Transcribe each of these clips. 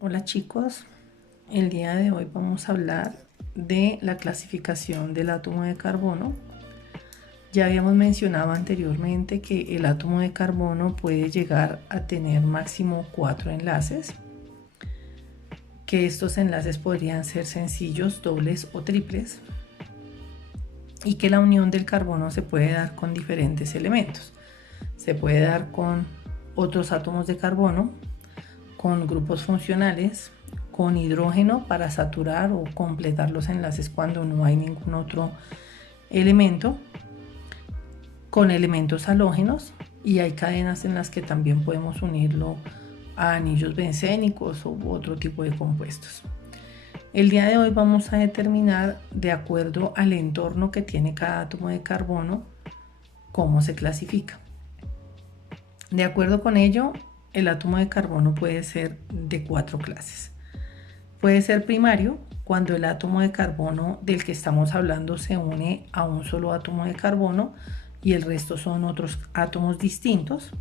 Hola chicos, el día de hoy vamos a hablar de la clasificación del átomo de carbono. Ya habíamos mencionado anteriormente que el átomo de carbono puede llegar a tener máximo 4 enlaces, que estos enlaces podrían ser sencillos, dobles o triples, y que la unión del carbono se puede dar con diferentes elementos. Se puede dar con otros átomos de carbono, con grupos funcionales, con hidrógeno para saturar o completar los enlaces cuando no hay ningún otro elemento, con elementos halógenos, y hay cadenas en las que también podemos unirlo a anillos bencénicos u otro tipo de compuestos. El día de hoy vamos a determinar, de acuerdo al entorno que tiene cada átomo de carbono, cómo se clasifica. De acuerdo con ello, el átomo de carbono puede ser de 4 clases. Puede ser primario, cuando el átomo de carbono del que estamos hablando se une a un solo átomo de carbono y el resto son otros átomos distintos.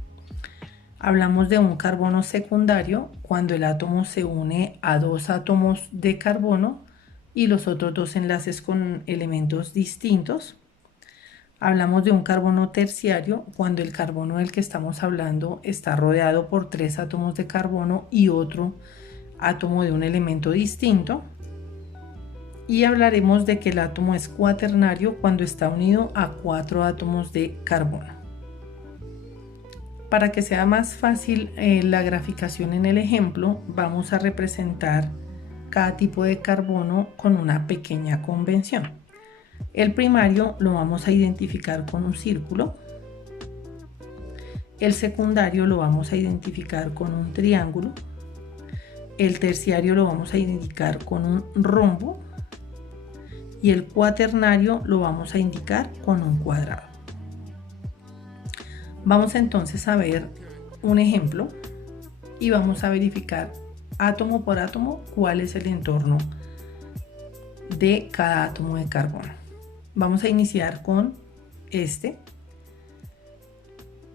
Hablamos de un carbono secundario, cuando el átomo se une a 2 átomos de carbono y los otros 2 enlaces con elementos distintos. Hablamos de un carbono terciario, cuando el carbono del que estamos hablando está rodeado por 3 átomos de carbono y otro átomo de un elemento distinto. Y hablaremos de que el átomo es cuaternario, cuando está unido a 4 átomos de carbono. Para que sea más fácil la graficación en el ejemplo, vamos a representar cada tipo de carbono con una pequeña convención. El primario lo vamos a identificar con un círculo. El secundario lo vamos a identificar con un triángulo. El terciario lo vamos a indicar con un rombo. Y el cuaternario lo vamos a indicar con un cuadrado. Vamos entonces a ver un ejemplo y vamos a verificar átomo por átomo cuál es el entorno de cada átomo de carbono. Vamos a iniciar con este.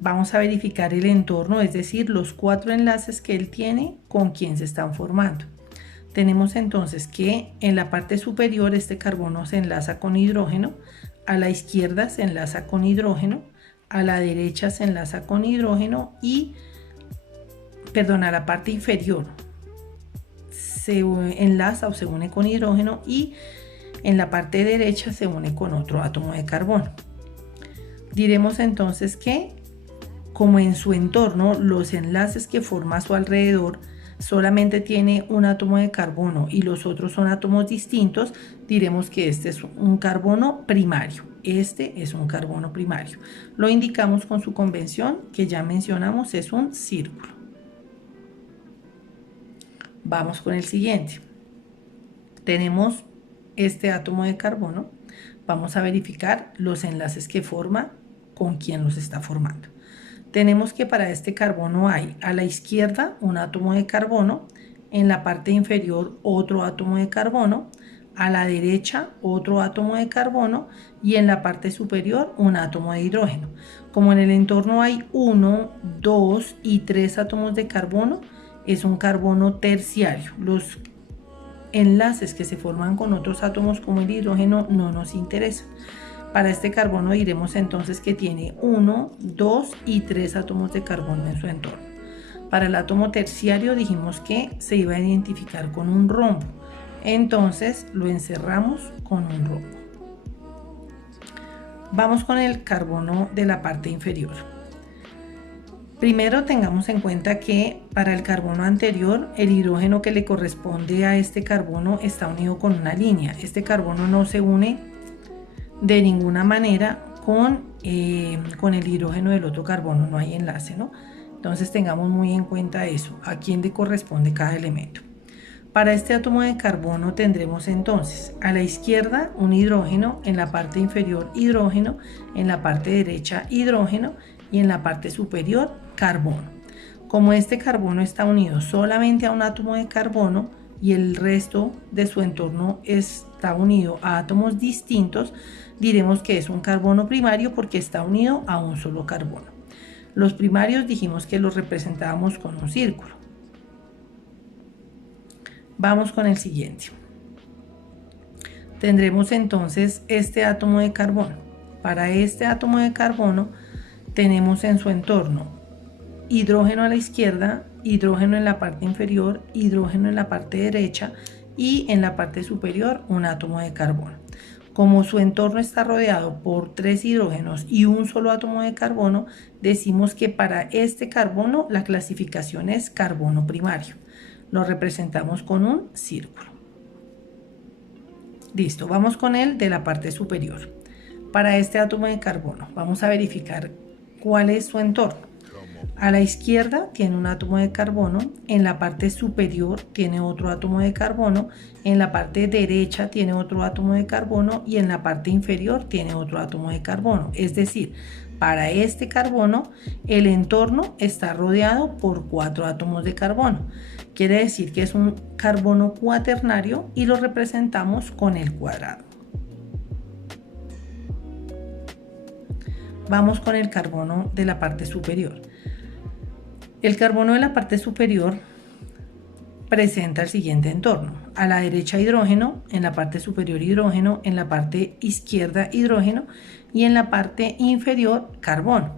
Vamos a verificar el entorno, es decir, los 4 enlaces que él tiene con quien se están formando. Tenemos entonces que en la parte superior este carbono se enlaza con hidrógeno, a la izquierda se enlaza con hidrógeno, a la derecha se enlaza con hidrógeno y, a la parte inferior se enlaza o se une con hidrógeno y en la parte derecha se une con otro átomo de carbono. Diremos entonces que, como en su entorno los enlaces que forma a su alrededor solamente tiene un átomo de carbono y los otros son átomos distintos, diremos que este es un carbono primario. Este es un carbono primario. Lo indicamos con su convención que ya mencionamos, es un círculo. Vamos con el siguiente. Tenemos este átomo de carbono. Vamos a verificar los enlaces que forma con quien los está formando. Tenemos que para este carbono hay a la izquierda un átomo de carbono, en la parte inferior otro átomo de carbono, a la derecha otro átomo de carbono y en la parte superior un átomo de hidrógeno. Como en el entorno hay 1, 2 y 3 átomos de carbono, es un carbono terciario. Los enlaces que se forman con otros átomos como el hidrógeno no nos interesan. Para este carbono diremos entonces que tiene 1, 2 y 3 átomos de carbono en su entorno. Para el átomo terciario dijimos que se iba a identificar con un rombo. Entonces lo encerramos con un rombo. Vamos con el carbono de la parte inferior. Primero tengamos en cuenta que para el carbono anterior el hidrógeno que le corresponde a este carbono está unido con una línea. Este carbono no se une de ninguna manera con el hidrógeno del otro carbono, no hay enlace, ¿no? Entonces tengamos muy en cuenta eso, a quién le corresponde cada elemento. Para este átomo de carbono tendremos entonces a la izquierda un hidrógeno, en la parte inferior hidrógeno, en la parte derecha hidrógeno y en la parte superior carbono. Como este carbono está unido solamente a un átomo de carbono y el resto de su entorno es está unido a átomos distintos, diremos que es un carbono primario porque está unido a un solo carbono. Los primarios dijimos que los representábamos con un círculo. Vamos con el siguiente. Tendremos entonces este átomo de carbono. Para este átomo de carbono tenemos en su entorno hidrógeno a la izquierda, hidrógeno en la parte inferior, hidrógeno en la parte derecha y en la parte superior un átomo de carbono. Como su entorno está rodeado por 3 hidrógenos y un solo átomo de carbono, decimos que para este carbono la clasificación es carbono primario. Lo representamos con un círculo. Listo, vamos con el de la parte superior. Para este átomo de carbono vamos a verificar cuál es su entorno. A la izquierda tiene un átomo de carbono, en la parte superior tiene otro átomo de carbono, en la parte derecha tiene otro átomo de carbono y en la parte inferior tiene otro átomo de carbono. Es decir, para este carbono el entorno está rodeado por 4 átomos de carbono. Quiere decir que es un carbono cuaternario y lo representamos con el cuadrado. Vamos con el carbono de la parte superior. El carbono de la parte superior presenta el siguiente entorno. A la derecha hidrógeno, en la parte superior hidrógeno, en la parte izquierda hidrógeno y en la parte inferior carbono.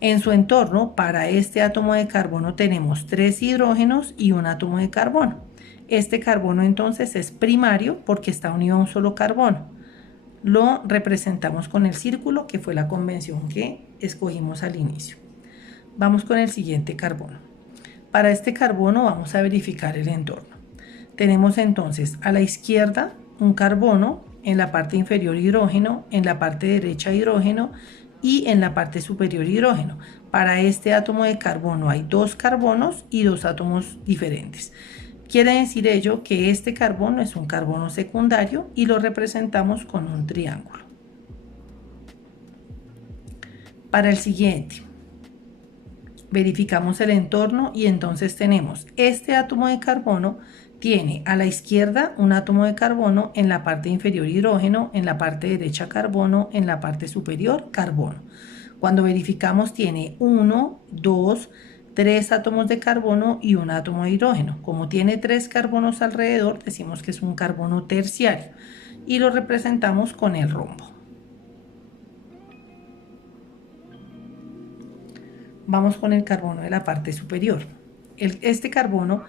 En su entorno, para este átomo de carbono tenemos 3 hidrógenos y un átomo de carbono. Este carbono entonces es primario porque está unido a un solo carbono. Lo representamos con el círculo, que fue la convención que escogimos al inicio. Vamos con el siguiente carbono. Para este carbono vamos a verificar el entorno. Tenemos entonces a la izquierda un carbono, en la parte inferior hidrógeno, en la parte derecha hidrógeno y en la parte superior hidrógeno. Para este átomo de carbono hay 2 carbonos y 2 átomos diferentes. Quiere decir ello que este carbono es un carbono secundario y lo representamos con un triángulo. Para el siguiente, verificamos el entorno y entonces tenemos este átomo de carbono tiene a la izquierda un átomo de carbono, en la parte inferior hidrógeno, en la parte derecha carbono, en la parte superior carbono. Cuando verificamos tiene 1, 2, 3 átomos de carbono y un átomo de hidrógeno. Como tiene 3 carbonos alrededor, decimos que es un carbono terciario y lo representamos con el rombo. Vamos con el carbono de la parte superior. Este carbono,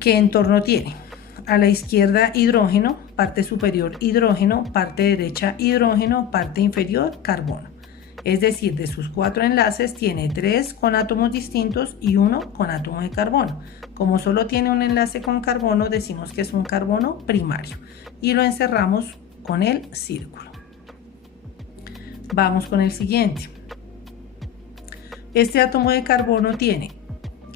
¿qué entorno tiene? A la izquierda hidrógeno, parte superior hidrógeno, parte derecha hidrógeno, parte inferior carbono. Es decir, de sus 4 enlaces tiene 3 con átomos distintos y 1 con átomo de carbono. Como solo tiene un enlace con carbono, decimos que es un carbono primario y lo encerramos con el círculo. Vamos con el siguiente. Este átomo de carbono tiene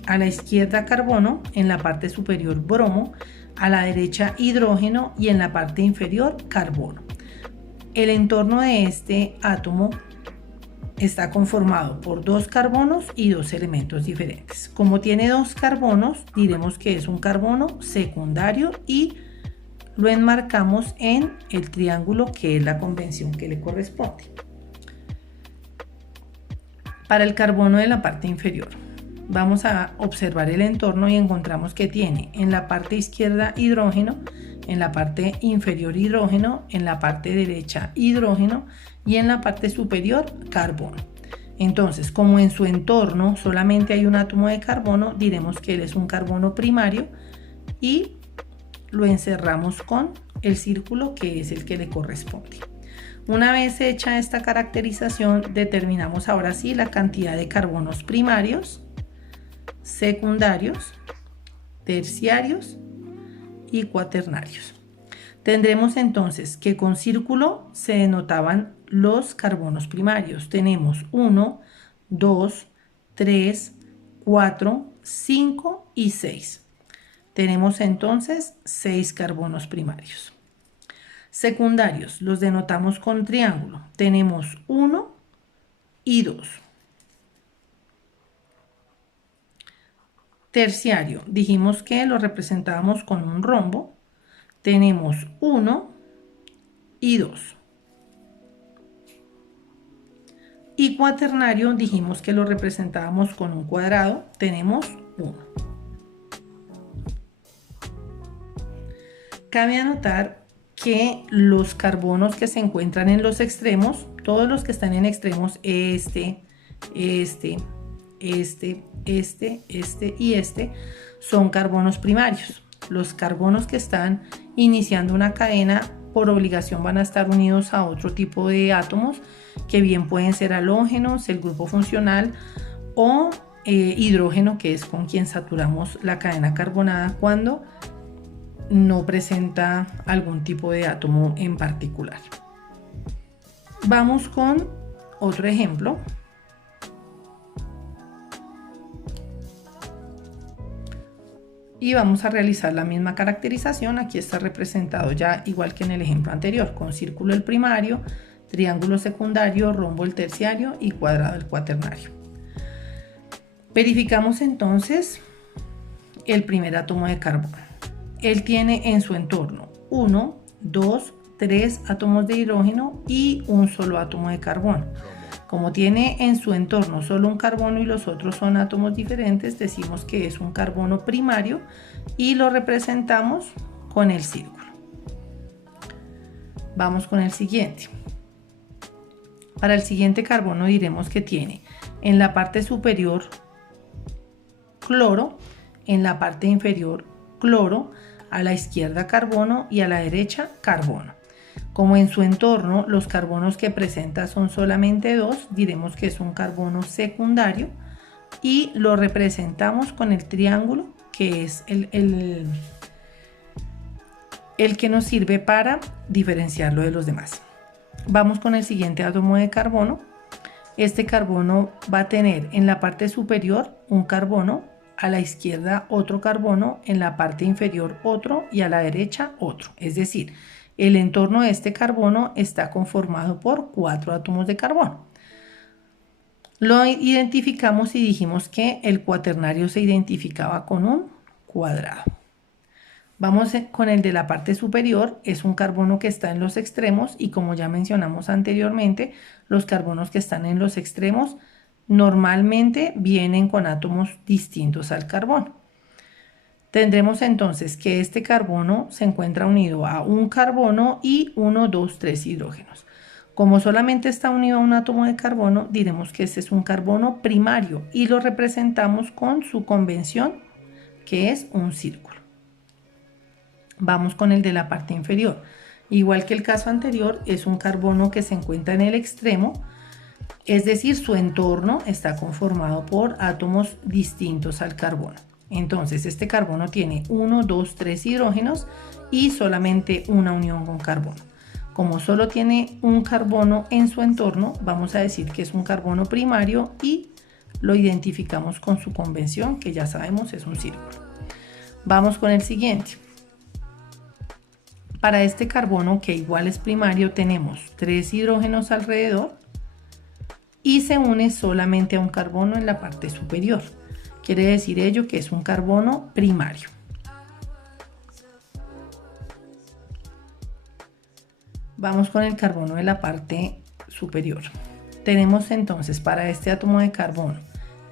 a la izquierda carbono, en la parte superior bromo, a la derecha hidrógeno y en la parte inferior carbono. El entorno de este átomo está conformado por 2 carbonos y 2 elementos diferentes. Como tiene 2 carbonos, diremos que es un carbono secundario y lo enmarcamos en el triángulo, que es la convención que le corresponde. Para el carbono de la parte inferior, vamos a observar el entorno y encontramos que tiene en la parte izquierda hidrógeno, en la parte inferior hidrógeno, en la parte derecha hidrógeno y en la parte superior carbono. Entonces, como en su entorno solamente hay un átomo de carbono, diremos que él es un carbono primario y lo encerramos con el círculo, que es el que le corresponde. Una vez hecha esta caracterización, determinamos ahora sí la cantidad de carbonos primarios, secundarios, terciarios y cuaternarios. Tendremos entonces que con círculo se denotaban los carbonos primarios. Tenemos 1, 2, 3, 4, 5 y 6. Tenemos entonces 6 carbonos primarios. Secundarios los denotamos con triángulo. Tenemos 1 y 2. Terciario, dijimos que lo representábamos con un rombo. tenemos 1 y 2. Y cuaternario dijimos que lo representábamos con un cuadrado, tenemos 1. Cabe anotar que los carbonos que se encuentran en los extremos, todos los que están en extremos, este y este, son carbonos primarios. Los carbonos que están iniciando una cadena por obligación van a estar unidos a otro tipo de átomos, que bien pueden ser halógenos, el grupo funcional, o hidrógeno, que es con quien saturamos la cadena carbonada cuando no presenta algún tipo de átomo en particular. Vamos con otro ejemplo. Y vamos a realizar la misma caracterización. Aquí está representado ya igual que en el ejemplo anterior, con círculo el primario, triángulo secundario, rombo el terciario y cuadrado el cuaternario. Verificamos entonces el primer átomo de carbono. Él tiene en su entorno 1, 2, 3 átomos de hidrógeno y un solo átomo de carbono. Como tiene en su entorno solo un carbono y los otros son átomos diferentes, decimos que es un carbono primario y lo representamos con el círculo. Vamos con el siguiente. Para el siguiente carbono diremos que tiene en la parte superior cloro, en la parte inferior cloro, a la izquierda carbono y a la derecha carbono. Como en su entorno los carbonos que presenta son solamente 2, diremos que es un carbono secundario y lo representamos con el triángulo, que es el que nos sirve para diferenciarlo de los demás. Vamos con el siguiente átomo de carbono. Este carbono va a tener en la parte superior un carbono, a la izquierda otro carbono, en la parte inferior otro y a la derecha otro. Es decir, el entorno de este carbono está conformado por 4 átomos de carbono. Lo identificamos y dijimos que el cuaternario se identificaba con un cuadrado. Vamos con el de la parte superior. Es un carbono que está en los extremos y, como ya mencionamos anteriormente, los carbonos que están en los extremos normalmente vienen con átomos distintos al carbono. Tendremos entonces que este carbono se encuentra unido a un carbono y 1, 2, 3 hidrógenos. Como solamente está unido a un átomo de carbono, diremos que este es un carbono primario y lo representamos con su convención, que es un círculo. Vamos con el de la parte inferior. Igual que el caso anterior, es un carbono que se encuentra en el extremo, es decir, su entorno está conformado por átomos distintos al carbono. Entonces, este carbono tiene 1, 2, 3 hidrógenos y solamente una unión con carbono. Como solo tiene un carbono en su entorno, vamos a decir que es un carbono primario y lo identificamos con su convención, que ya sabemos es un círculo. Vamos con el siguiente. Para este carbono, que igual es primario, tenemos 3 hidrógenos alrededor y se une solamente a un carbono en la parte superior. Quiere decir ello que es un carbono primario. Vamos con el carbono de la parte superior. Tenemos entonces para este átomo de carbono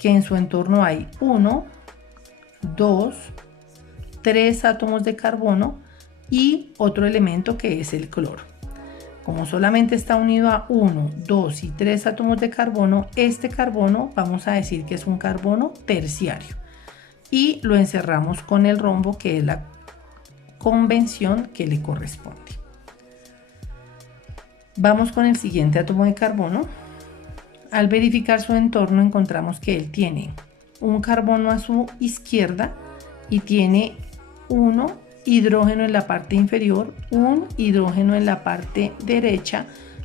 que en su entorno hay 1, 2, 3 átomos de carbono y otro elemento que es el cloro. Como solamente está unido a 1, 2 y 3 átomos de carbono, este carbono vamos a decir que es un carbono terciario y lo encerramos con el rombo, que es la convención que le corresponde. Vamos con el siguiente átomo de carbono. Al verificar su entorno encontramos que él tiene un carbono a su izquierda y tiene uno hidrógeno en la parte inferior, un hidrógeno en la parte derecha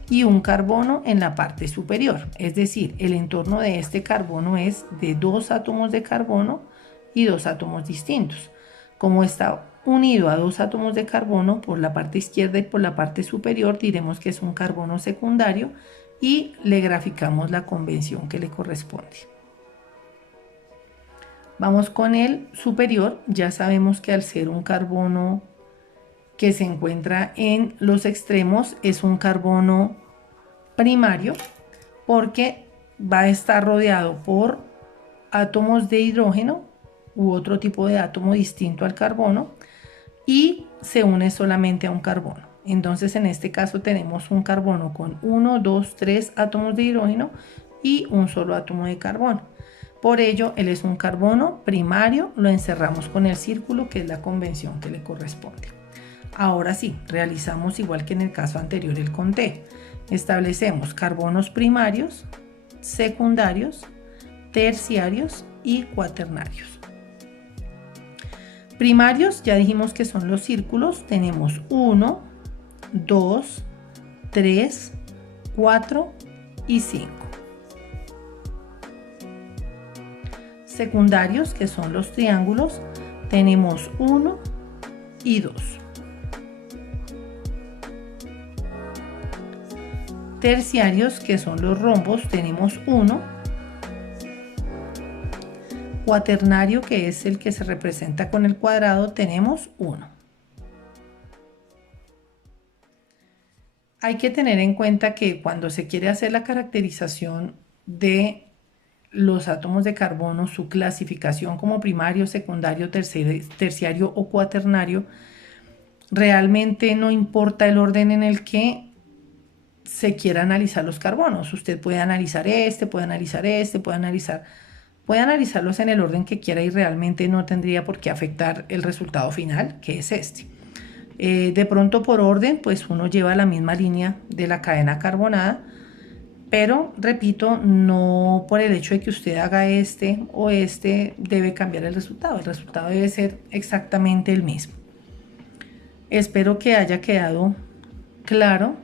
y un carbono en la parte superior. Es decir, el entorno de este carbono es de 2 átomos de carbono y 2 átomos distintos. Como está unido a 2 átomos de carbono por la parte izquierda y por la parte superior, diremos que es un carbono secundario y le graficamos la convención que le corresponde. Vamos con el superior. Ya sabemos que al ser un carbono que se encuentra en los extremos es un carbono primario, porque va a estar rodeado por átomos de hidrógeno u otro tipo de átomo distinto al carbono y se une solamente a un carbono. Entonces en este caso tenemos un carbono con 1, 2, 3 átomos de hidrógeno y un solo átomo de carbono. Por ello, él es un carbono primario, lo encerramos con el círculo, que es la convención que le corresponde. Ahora sí, realizamos igual que en el caso anterior el conteo. Establecemos carbonos primarios, secundarios, terciarios y cuaternarios. Primarios, ya dijimos que son los círculos, tenemos 1, 2, 3, 4 y 5. Secundarios, que son los triángulos, tenemos 1 y 2. Terciarios, que son los rombos, tenemos 1. Cuaternario, que es el que se representa con el cuadrado, tenemos 1. Hay que tener en cuenta que cuando se quiere hacer la caracterización de los átomos de carbono, su clasificación como primario, secundario, terciario o cuaternario, realmente no importa el orden en el que se quiera analizar los carbonos. Usted puede analizar puede analizarlos en el orden que quiera y realmente no tendría por qué afectar el resultado final, que es este. De pronto por orden, pues uno lleva la misma línea de la cadena carbonada, pero repito, no por el hecho de que usted haga este o este debe cambiar el resultado debe ser exactamente el mismo. Espero que haya quedado claro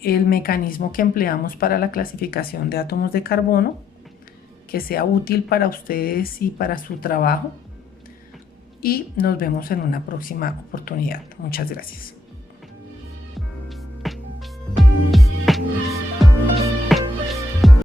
el mecanismo que empleamos para la clasificación de átomos de carbono, que sea útil para ustedes y para su trabajo, y nos vemos en una próxima oportunidad. Muchas gracias.